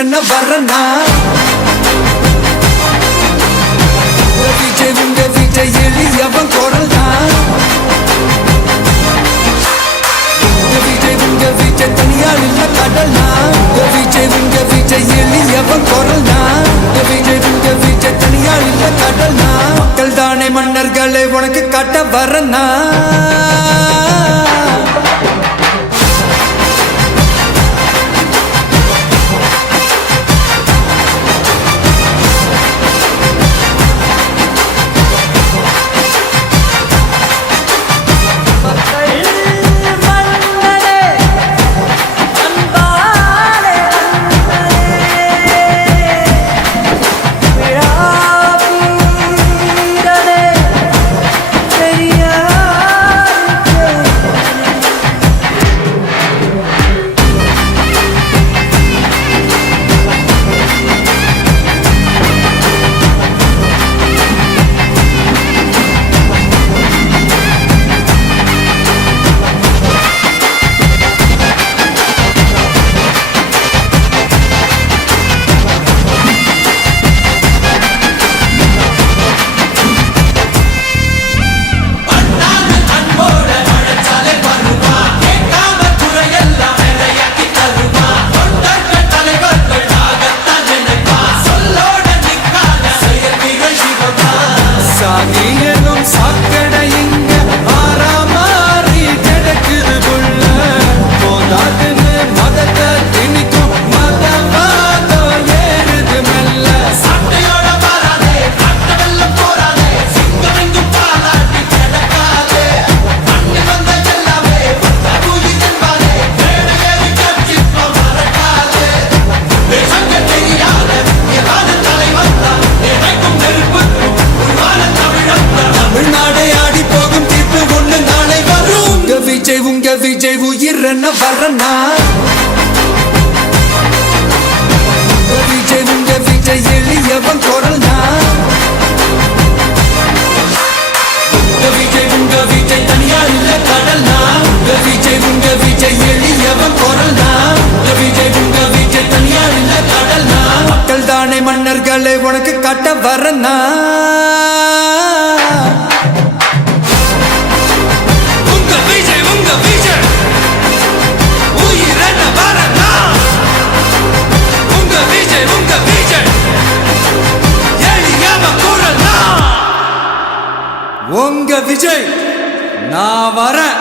உயிரென்ன வரனா விஜய் உங்க விஜய் எளியவன் குரல் தான் விஜய் உங்க விஜய் தனியால் இல்ல கடல் தான் விஜய் உங்க விஜய் எளியவன் குரல் தான் விஜய் உங்க விஜய் தனியால் இல்ல கடல் தான் மக்கள் தானே மன்னர்களை உனக்கு காட்ட வரனா விஜய் உயிரென்ன வரனா விஜய் உங்க விஜய் எளியவன் குரல் தான் விஜய் உங்க விஜய் தனியால் இல்ல கடல் தான் விஜய் உங்க விஜய் எளியவன் குரல் தான் விஜய் உங்க விஜய் தனியால் இல்ல கடல் தான் மக்கள் தானே மன்னர்களை உனக்கு காட்ட வரனா உங்க விஜய் நான் வரேன்.